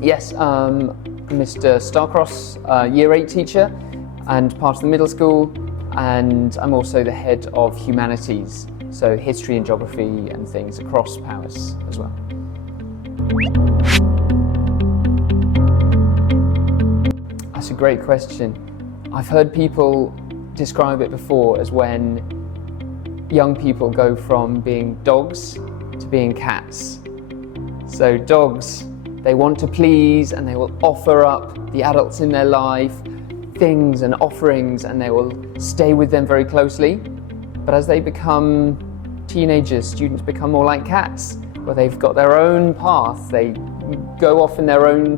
Yes, Mr. Starcross, Year 8 teacher and part of the middle school, and I'm also the head of humanities, so history and geography and things across POWIIS as well. That's a great question. I've heard people describe it before as when young people go from being dogs to being cats. So dogs, they want to please and they will offer up the adults in their life things and offerings, and they will stay with them very closely. But as they become teenagers, students become more like cats, where they've got their own path. They go off in their own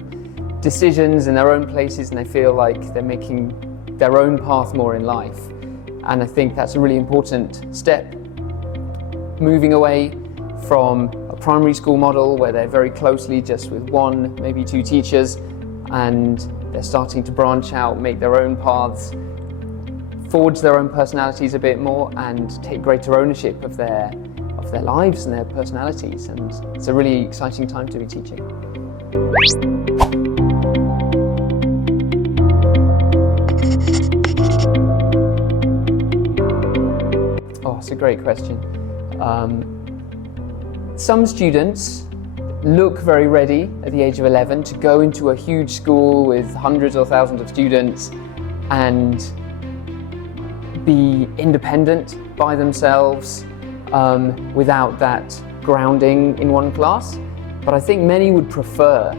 decisions in their own places, and they feel like they're making their own path more in life. And I think that's a really important step, moving away from a primary school model where they're very closely just with one, maybe two teachers, and they're starting to branch out, make their own paths, forge their own personalities a bit more, and take greater ownership of their lives and their personalities. And it's a really exciting time to be teaching. Oh, it's a great question. Some students look very ready at the age of 11 to go into a huge school with hundreds or thousands of students and be independent by themselves without that grounding in one class. But I think many would prefer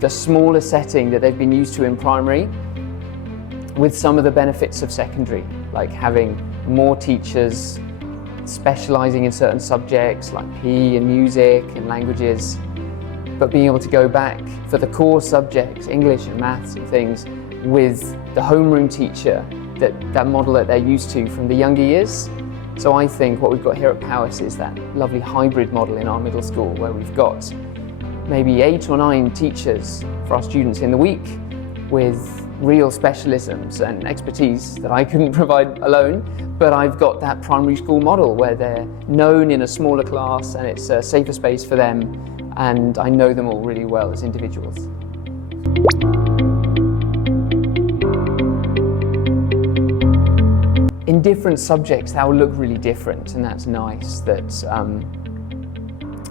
the smaller setting that they've been used to in primary, with some of the benefits of secondary, like having more teachers specialising in certain subjects like PE and music and languages, but being able to go back for the core subjects, English and maths and things, with the homeroom teacher, that model that they're used to from the younger years. So I think what we've got here at POWIIS is that lovely hybrid model in our middle school, where we've got maybe 8 or 9 teachers for our students in the week with real specialisms and expertise that I couldn't provide alone, but I've got that primary school model where they're known in a smaller class and it's a safer space for them, and I know them all really well as individuals. In different subjects, that will look really different, and that's nice. That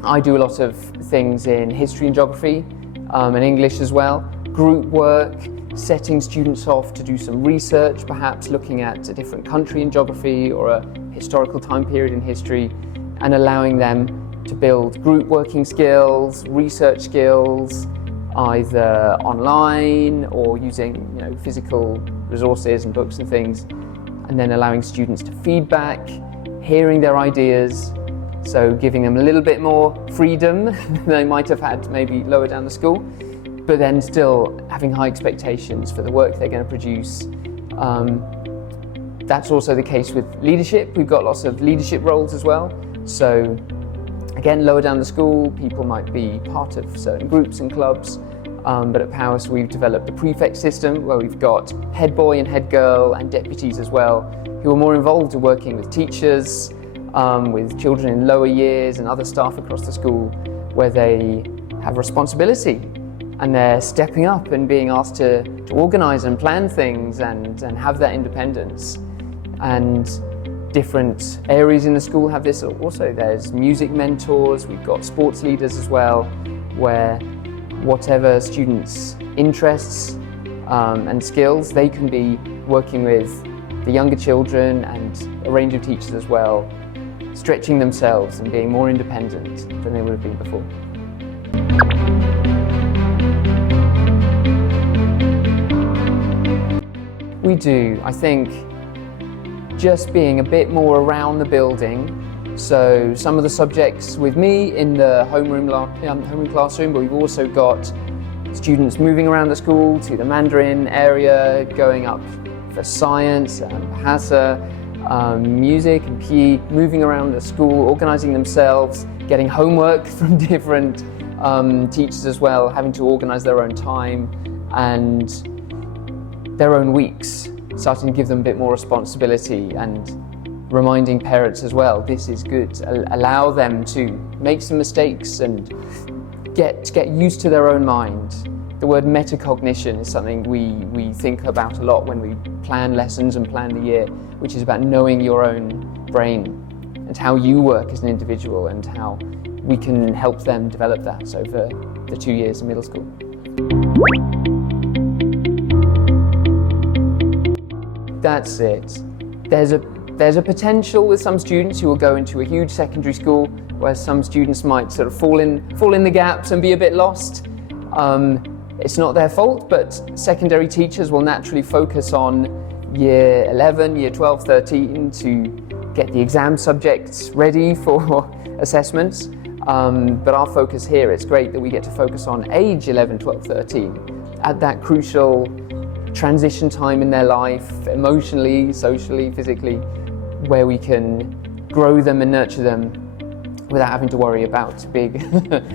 I do a lot of things in history and geography and English as well, group work, setting students off to do some research, perhaps looking at a different country in geography or a historical time period in history, and allowing them to build group working skills, research skills, either online or using physical resources and books and things, and then allowing students to feedback, hearing their ideas, so giving them a little bit more freedom than they might have had maybe lower down the school, but then still having high expectations for the work they're going to produce. That's also the case with leadership. We've got lots of leadership roles as well. So again, lower down the school, people might be part of certain groups and clubs, but at POWIIS we've developed the prefect system, where we've got head boy and head girl and deputies as well, who are more involved in working with teachers, with children in lower years and other staff across the school, where they have responsibility. And they're stepping up and being asked to organise and plan things and have that independence. And different areas in the school have this also. There's music mentors, we've got sports leaders as well, where whatever students' interests and skills, they can be working with the younger children and a range of teachers as well, stretching themselves and being more independent than they would have been before. We do. I think just being a bit more around the building. So some of the subjects with me in the homeroom classroom, but we've also got students moving around the school to the Mandarin area, going up for science and Bahasa, music and PE, moving around the school, organising themselves, getting homework from different teachers as well, having to organise their own time, and their own weeks, starting to give them a bit more responsibility and reminding parents as well, this is good. Allow them to make some mistakes and get used to their own mind. The word metacognition is something we think about a lot when we plan lessons and plan the year, which is about knowing your own brain and how you work as an individual and how we can help them develop that over the 2 years in middle school. That's it. There's a potential with some students who will go into a huge secondary school where some students might sort of fall in the gaps and be a bit lost. It's not their fault, but secondary teachers will naturally focus on year 11, year 12, 13 to get the exam subjects ready for assessments. But our focus here, it's great that we get to focus on age 11, 12, 13 at that crucial transition time in their life, emotionally, socially, physically, where we can grow them and nurture them without having to worry about big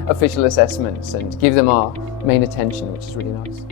official assessments and give them our main attention, which is really nice.